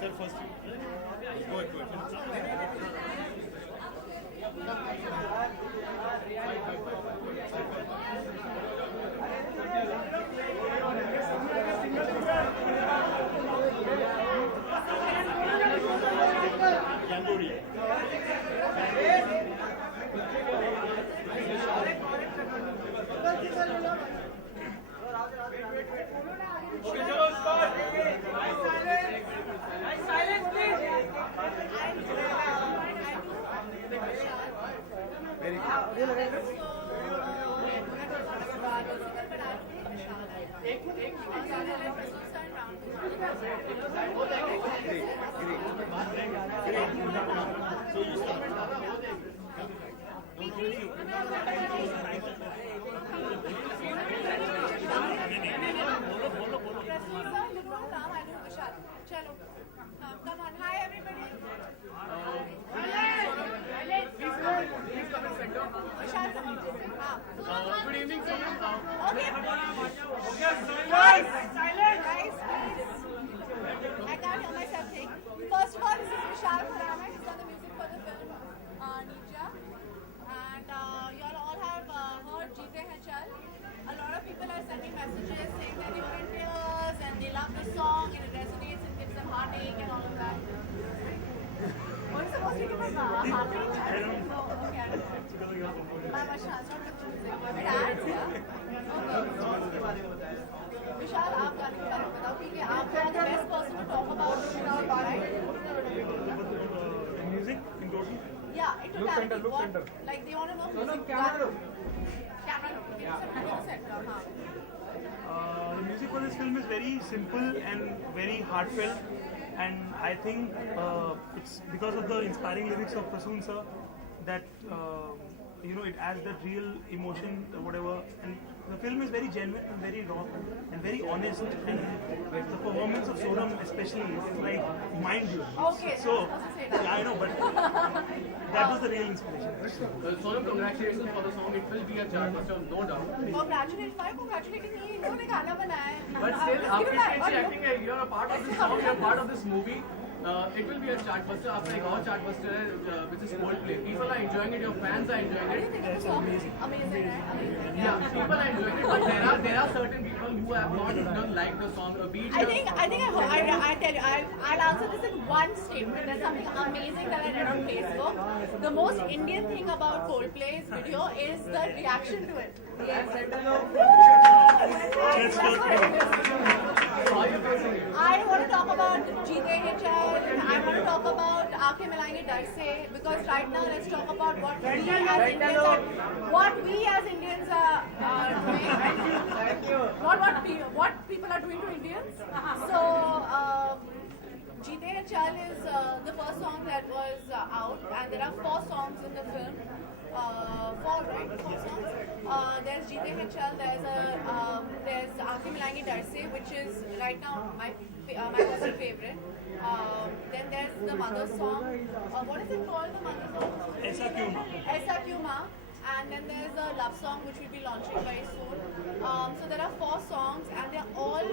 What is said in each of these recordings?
Sir, first. Go ahead. Come on, hi everybody. Good evening, sir. Okay. Guys, silence. Guys, please. I can't hear myself think. First of all, this is Vishal Khurana. He's done the music for the film Ninja. And you all have heard Jeete Hain Chal. A lot of people are sending messages saying that they were in tears and they love the song and it resonates and gives them heartache and all of that. What is supposed to give us heartache? I don't know. Okay, I don't know. My much not confusing. It adds, yeah? विशाल आप गाने के बारे में बताओ क्योंकि आप are the best person to talk about it, right? Music in total? Yeah, in totality. Look center. Like they want to know music. Camera look. Center, The music for this film is very simple and very heartfelt, and I think it's because of the inspiring lyrics of Prasoon sir that it adds that real emotion, whatever. And the film is very genuine and very raw and very honest. And the performance of Sonam especially is like mind blowing. Okay, So I was supposed to say that. yeah, I know, but that was the real inspiration. Sonam, congratulations for the song. It will be a chartbuster, no doubt. Congratulating me, इन्होंने गाना बनाया है. But still, appreciate acting. You're a part of this song. You're a part of this movie. It will be a chartbuster. After like our chartbuster, which is Coldplay. People are enjoying it. Your fans are enjoying What do you it. think of the song? Amazing, right? Amazing. Yeah, people are enjoying it. But there are certain people who have not don't like the song. Be it I tell you, I'll answer this in one statement. There's something amazing that I read on Facebook. The most Indian thing about Coldplay's video is the reaction to it. Let's That's what it is. how you facing it. I want to talk about Jeete Hai Chal, and I want to talk about Aankhein Milayenge Dar Se, because right now let's talk about what we as Indians are doing. Not what people are doing to Indians. So Jeete Hai Chal is the first song that was out, and there are 4 songs in the film. 4, right? 4 songs. There's Jeete Hai Chal, there's Aankhein Milayenge Dar Se, which is right now my personal favorite. Then there's the mother song. What is it called, the mother song? Aisa Kyun Ma. Aisa Kyun Ma. And then there's a love song which we'll be launching very soon. So there are 4 songs, and they're all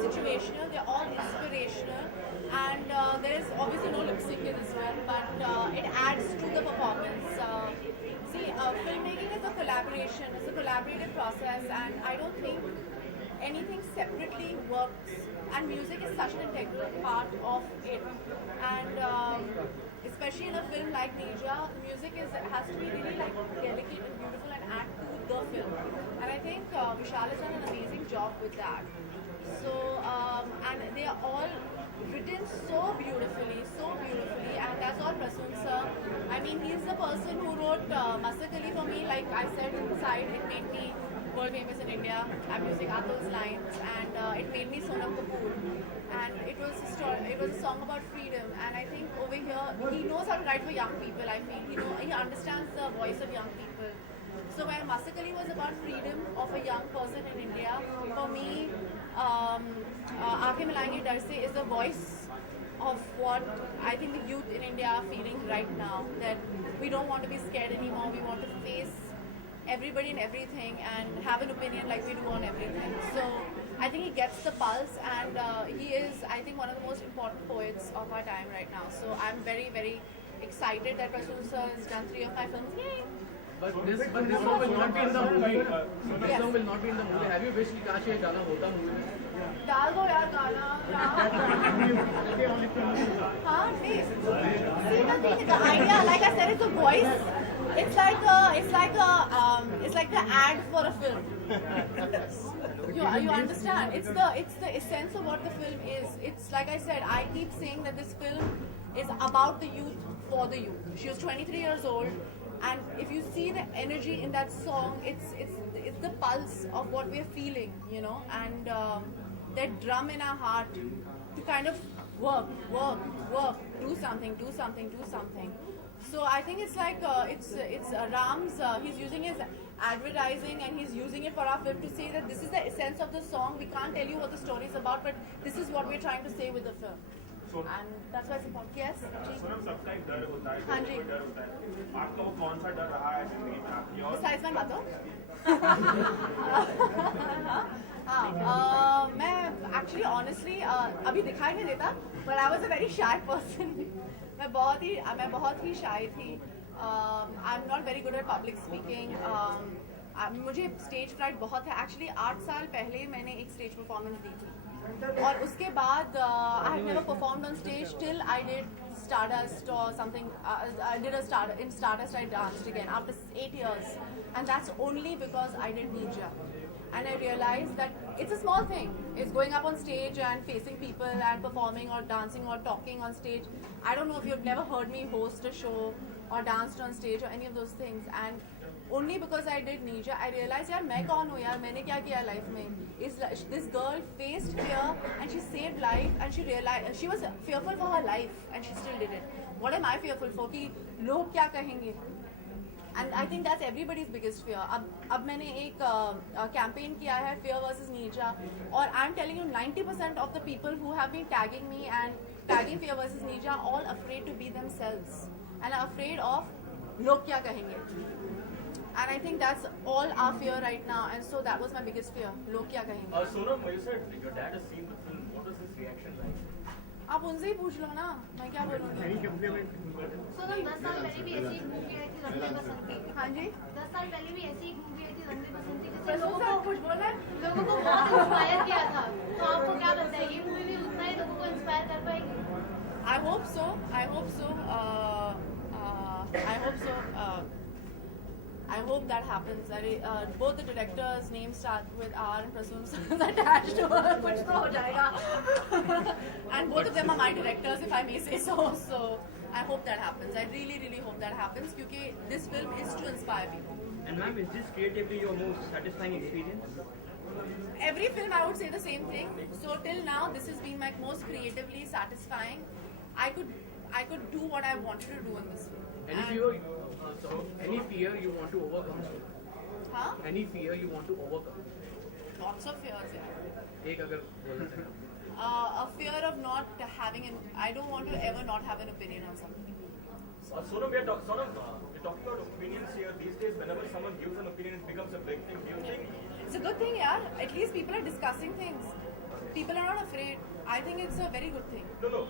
situational, they're all inspirational, and there is obviously no lip sync in this one, but it adds to the performance. Filmmaking is a collaboration, it's a collaborative process, and I don't think anything separately works, and music is such an integral part of it. And especially in a film like Neja, music has to be really like delicate and beautiful and add to the film. And I think Vishal has done an amazing job with that. So, and they are all written so beautifully, and that's all Prasoon sir. I mean, he's the person who wrote Masakali for me. Like I said inside, it made me world famous in India. I'm using Atul's lines, and it made me Sonam Kapoor. And it was a song about freedom. And I think over here, he knows how to write for young people. I feel he understands the voice of young people. So when Masakali was about freedom of a young person in India, for me, Aankhein Milayenge Dar Se is the voice of what I think the youth in India are feeling right now. That we don't want to be scared anymore. We want to face everybody and everything and have an opinion like we do on everything. So I think he gets the pulse, and he is, I think, one of the most important poets of our time right now. So I'm very, very excited that Prasoon sir has done 3 of my films. Yay! But this song will not be in the movie. This song will not be in the movie. Have you wished कि काश ये गाना होता movie में? डाल दो यार गाना. हाँ, please. See, the idea, like I said, it's a voice. It's like the ad for a film. You understand? It's the essence of what the film is. It's like I said, I keep saying that this film is about the youth for the youth. She was 23 years old, and if you see the energy in that song, it's the pulse of what we're feeling, and that drum in our heart to kind of work, do something. So I think it's like it's Ram's. He's using his advertising, and he's using it for our film to say that this is the essence of the song. We can't tell you what the story is about, but this is what we're trying to say with the film. And that's why it's important. Yes. Sonam सबका एक डर होता है, हाँ जी. कोई डर होता है. आपका वो कौन सा डर रहा है जिंदगी में आपकी? और Besides my mother. मैं actually honestly अभी दिखाई नहीं देता, but I was a very shy person. मैं बहुत ही shy थी. I'm not very good at public speaking. मुझे stage fright बहुत है. Actually 8 साल पहले मैंने एक stage performance दी थी. और उसके बाद I had never performed on stage till I did Stardust or something. I did in Stardust I danced again after 8 years, and that's only because I did Neja. And I realized that it's a small thing. It's going up on stage and facing people and performing or dancing or talking on stage. I don't know if you've never heard me host a show or danced on stage or any of those things. And only because I did Neja, I realized, yaar, मैं कौन हूँ यार, मैंने क्या किया life में? This girl faced fear and she saved life, and she realized she was fearful for her life and she still did it. what am I fearful for कि लोग क्या कहेंगे? And I think that's everybody's biggest fear. अब मैंने एक campaign किया है Fear versus Neerja, और I'm telling you 90% of the people who have been tagging me and tagging Fear versus Neerja are all afraid to be themselves and are afraid of लोग क्या कहेंगे. And I think that's all our fear right now, and so that was my biggest fear. लोग क्या कहेंगे? Sonam, you said your dad has seen the film. What was his reaction like? आप उनसे ही पूछ लो ना, मैं क्या बोलूँगी? सोनम 10 साल पहले भी ऐसी एक मूवी आई थी रंगले बसंती। हाँ जी? 10 साल पहले भी ऐसी एक मूवी आई थी रंगले बसंती जिसने प्रसून लोगों सर को कुछ बोल रहे हैं? बहुत इंस्पायर किया था। तो आपको क्या लगता है ये मूवी भी उतना ही लोगों को इंस्पायर कर पाएगी? I hope so. I hope so. I hope so. I hope that happens. Both the directors' names start with R and Prasoon attached to her. कुछ तो हो जाएगा. And both of them are my directors, if I may say so. So I hope that happens. I really, really hope that happens because this film is to inspire people. And ma'am, is this creatively your most satisfying experience? Every film I would say the same thing. So till now, this has been my most creatively satisfying. I could do what I wanted to do in this film. Any fear you want to overcome? Huh? Any fear you want to overcome? Lots of fears, yeah. एक अगर बोलना चाहें। A fear of not having I don't want to ever not have an opinion on something. Sonam, we're talking about opinions here. These days, whenever someone gives an opinion, it becomes a big thing. Do you think? It's a good thing, yeah. At least people are discussing things. People are not afraid. I think it's a very good thing. No.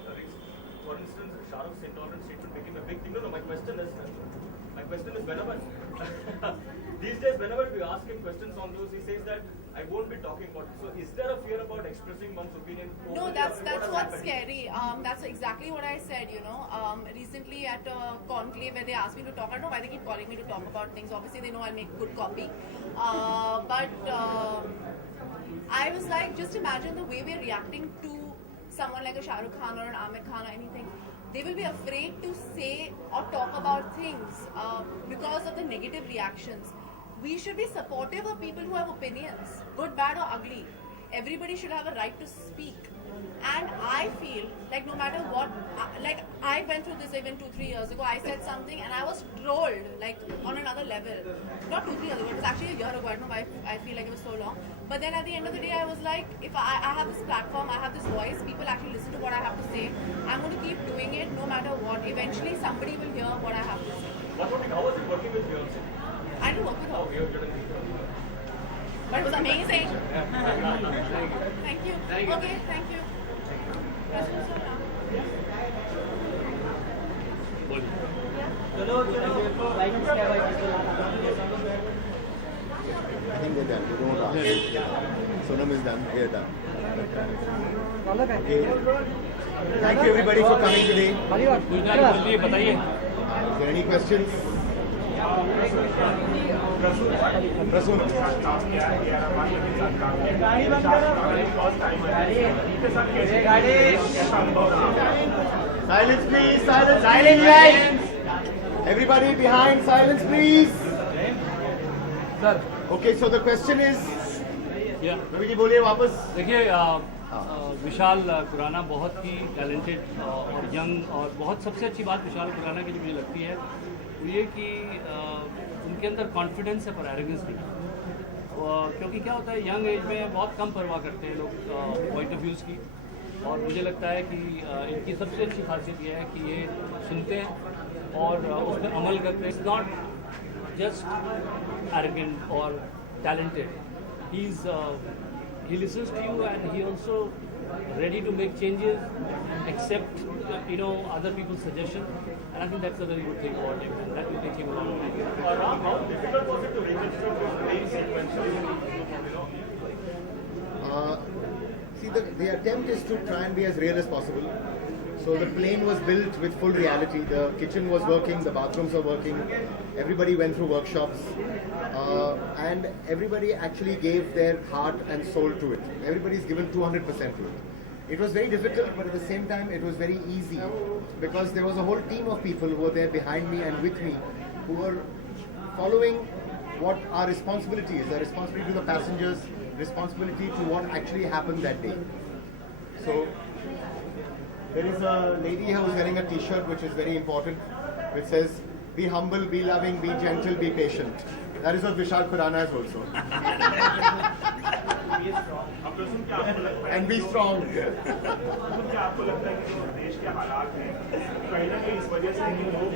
For instance, Shah Rukh's intolerant statement became a big thing. No. My question is whenever these days, whenever we ask him questions on those, he says that I won't be talking about it. So, is there a fear about expressing one's opinion? No, openly? that's What has what's happened? scary. That's exactly what I said. You know, recently at a conclave where they asked me to talk. I don't know why they keep calling me to talk about things. Obviously, they know I'll make good copy. But I was like, just imagine the way we're reacting to someone like a Shah Rukh Khan or an Amir Khan or anything. They will be afraid to say or talk about things because of the negative reactions. We should be supportive of people who have opinions, good, bad, or ugly. Everybody should have a right to speak. And I feel like no matter what, like I went through this even 2-3 years ago. I said something and I was trolled like on another level. Not 2-3 years ago, it was actually a year ago. I don't know why I feel like it was so long. But then at the end of the day, I was like, if I have this platform, I have this voice, people actually listen to what I have to say. I'm going to keep doing it no matter what. Eventually, somebody will hear what I have to say. How was it working with Beyonce? I didn't work with her, Oh, you didn't. but it was amazing. Thank you. Thank you. Okay, thank you. Prashant sir, now. I think they're done. You don't want to ask. Sonam is done. We are done. Okay. Thank you everybody for coming today. Is there any questions? Prasoon. Silence please, silence please. Everybody behind, silence please. Sir Okay, so the question is, Ravi ji बोलिए वापस. देखिए विशाल खुराना बहुत ही talented और young, और बहुत सबसे अच्छी बात विशाल खुराना की जो मुझे लगती है वो ये कि उनके अंदर कॉन्फिडेंस है पर एरोगेंस नहीं। क्योंकि क्या होता है, यंग एज में बहुत कम परवाह करते हैं लोग पॉइंट ऑफ व्यूज़ की, और मुझे लगता है कि इनकी सबसे अच्छी खासियत यह है कि ये सुनते हैं और उस पर अमल करते हैं। It's not just arrogant or talented. He listens to you and he also ready to make changes, accept other people's suggestion, and I think that's a very good thing about him, and that will take him a long way. Ram, how difficult was it to register those plane sequences? See, the attempt is to try and be as real as possible. So the plane was built with full reality. The kitchen was working, the bathrooms were working. Everybody went through workshops, and everybody actually gave their heart and soul to it. Everybody's given 200% to it. It was very difficult, but at the same time, it was very easy because there was a whole team of people who were there behind me and with me, who were following what our responsibility is. The responsibility to the passengers, responsibility to what actually happened that day. So There is a lady who's wearing a T-shirt which is very important, which says, "Be humble, be loving, be gentle, be patient." That is what Vishal Khurana is also. अब प्रसून क्या आपको लगता है And be strong. Prasoon क्या आपको लगता है कि जो देश के हालात हैं कहीं ना कहीं इस वजह से कि लोग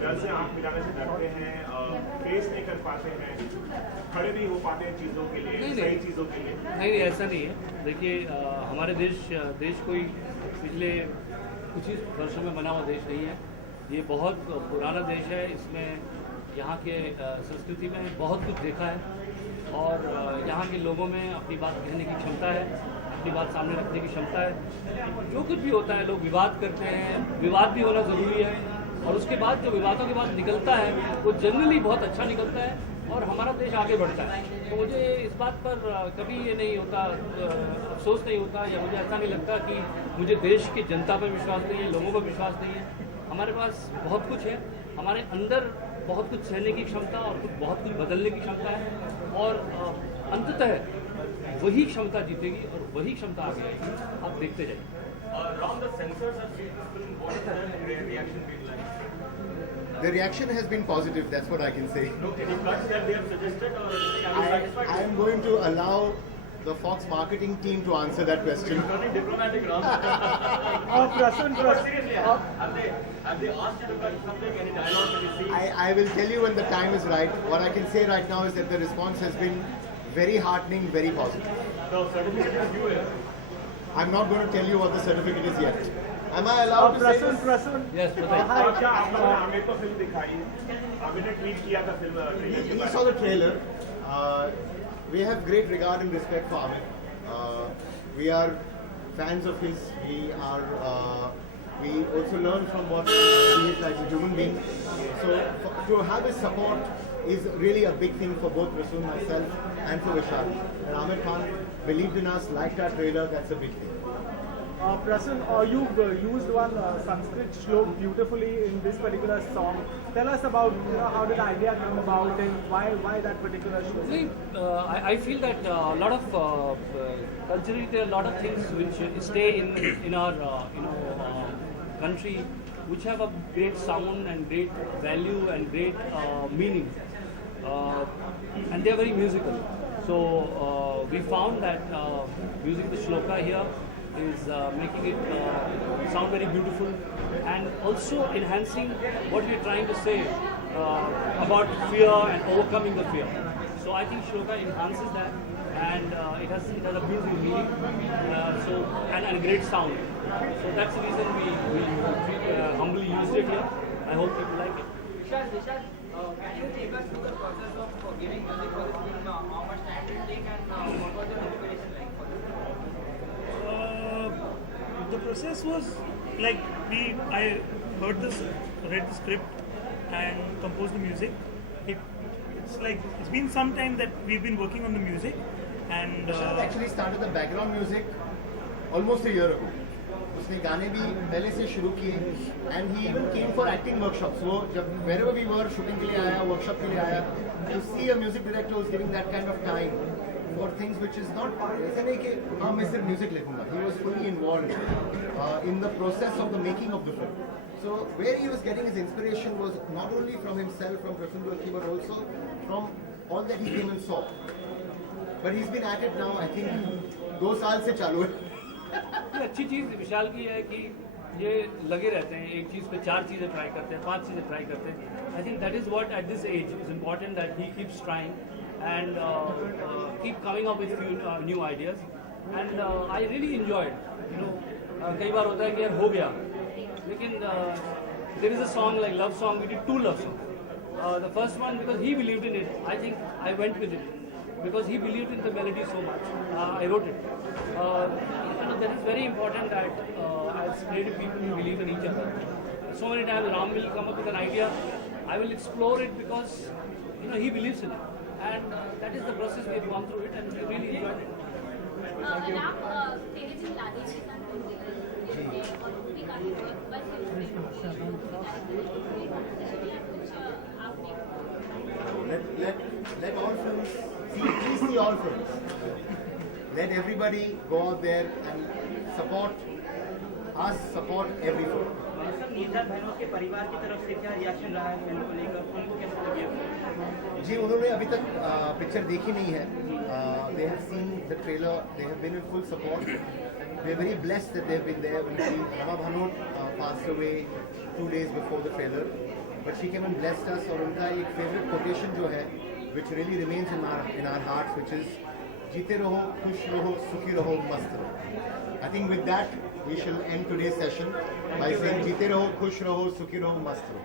डर से आंख मिलाने से डरते हैं, फेस नहीं कर पाते हैं, खड़े नहीं हो पाते हैं चीज़ों के लिए, सही चीज़ों के लिए? नहीं, ऐसा नहीं है। देखिए, हमारे देश कोई पिछले कुछ ही वर्षों में बना हुआ देश नहीं है। ये बहुत पुराना देश है। इसमें यहाँ के संस्कृति में बहुत कुछ देखा है और यहाँ के लोगों में अपनी बात कहने की क्षमता है, अपनी बात सामने रखने की क्षमता है। जो कुछ भी होता है, लोग विवाद करते हैं, विवाद भी होना ज़रूरी है और उसके बाद जो विवादों के बाद निकलता है वो जनरली बहुत अच्छा निकलता है और हमारा देश आगे बढ़ता है। तो मुझे इस बात पर कभी ये नहीं होता, अफसोस नहीं होता या मुझे ऐसा नहीं लगता कि मुझे देश की जनता पर विश्वास नहीं है, लोगों पर विश्वास नहीं है। हमारे पास बहुत कुछ है, हमारे अंदर बहुत कुछ सहने की क्षमता और बहुत कुछ बदलने की क्षमता है और अंततः वही क्षमता जीतेगी और वही क्षमता आगे आएगी। आप देखते जाइए। Ram, the censors have seen this film. What has their reaction been like? The reaction has been positive. That's what I can say. No, any cuts that they have suggested, or are you satisfied? I am going to allow the Fox marketing team to answer that question. Running diplomatic, Ram. Prasoon But seriously, have they asked you to cut something? Any dialogue that you see? I will tell you when the time is right. What I can say right now is that the response has been very heartening, very positive. The certificate is due here. I'm not going to tell you what the certificate is yet. Am I allowed to say this? Prasoon yes, बताइए। अच्छा, आप लोगों ने आमिर को film दिखाई, आमिर ने tweet किया था फिल्म ट्रेलर के He बारे saw the trailer. We have great regard and respect for Amit. We are fans of his. We also learn from what he is like a human being. So to have his support is really a big thing for both Rasool, myself, and for Vishal. And Amir Khan believed in us, liked our trailer. That's a big thing. Prasun, you've used one Sanskrit shlok beautifully in this particular song. Tell us about how did the idea come about and why that particular shlok? See, I feel that a lot of culturally there are a lot of things which stay in our country, which have a great sound and great value and great meaning, and they are very musical. So we found that using the shloka here is making it sound very beautiful and also enhancing what we are trying to say about fear and overcoming the fear. So I think shloka enhances that, and it has a beautiful meaning, and a great sound. So that's the reason we humbly used it here. I hope people like it. Vishal, can you take us through the process of giving music for this film? How much time did it take and what was your inspiration like for this? The process was like I read the script and composed the music. It's been some time that we've been working on the music, and Vishal actually started the background music almost a year ago. उसने गाने भी पहले से शुरू किए and he even came for acting workshops. वो जब wherever we were shooting के लिए आया, workshop के लिए आया, to see a music director who's giving that kind of time for things which is not ऐसा नहीं कि हाँ मैं सिर्फ music लिखूंगा. He was fully involved in the process of the making of the film. So where he was getting his inspiration was not only from himself, from Prasun Joshi, but also from all that he came and saw. But he's been at it now, I think 2 साल से चालू है. ये अच्छी चीज़ विशाल की है कि ये लगे रहते हैं, एक चीज़ पे 4 चीज़ें ट्राई करते हैं, 5 चीज़ें ट्राई करते हैं. I think that is what at this age is important, that he keeps trying and keep coming up with few new ideas and I really enjoyed. कई बार होता है कि यार हो गया, लेकिन there is a song like love song, we did 2 love song. The first one, because he believed in it, I think I went with it because he believed in the melody so much. I wrote it. That is very important that as creative people we believe in each other. So many times Ram will come up with an idea, I will explore it because he believes in it, and that is the process we have gone through it, and we really enjoyed it. Ram तेरे जिन लादे के साथ बोलते हैं और movie का ही work बस Let all films please see all films. Let everybody go out there and support us support every film. Sir निर्धार बहनों के परिवार की तरफ से क्या रिएक्शन रहा है फिल्म को लेकर, उनको कैसा लगी? जी उन्होंने अभी तक पिक्चर देखी नहीं है. They have seen the trailer. They have been in full support. We are very blessed that they have been there. Rama Bhanot passed away 2 days before the trailer, but she came and blessed us. और उनका एक favorite quotation जो है, which really remains in our hearts, which is जीते रहो, खुश रहो, सुखी रहो, मस्त रहो. I think with that we shall end today's session by saying जीते रहो, खुश रहो, सुखी रहो, मस्त रहो.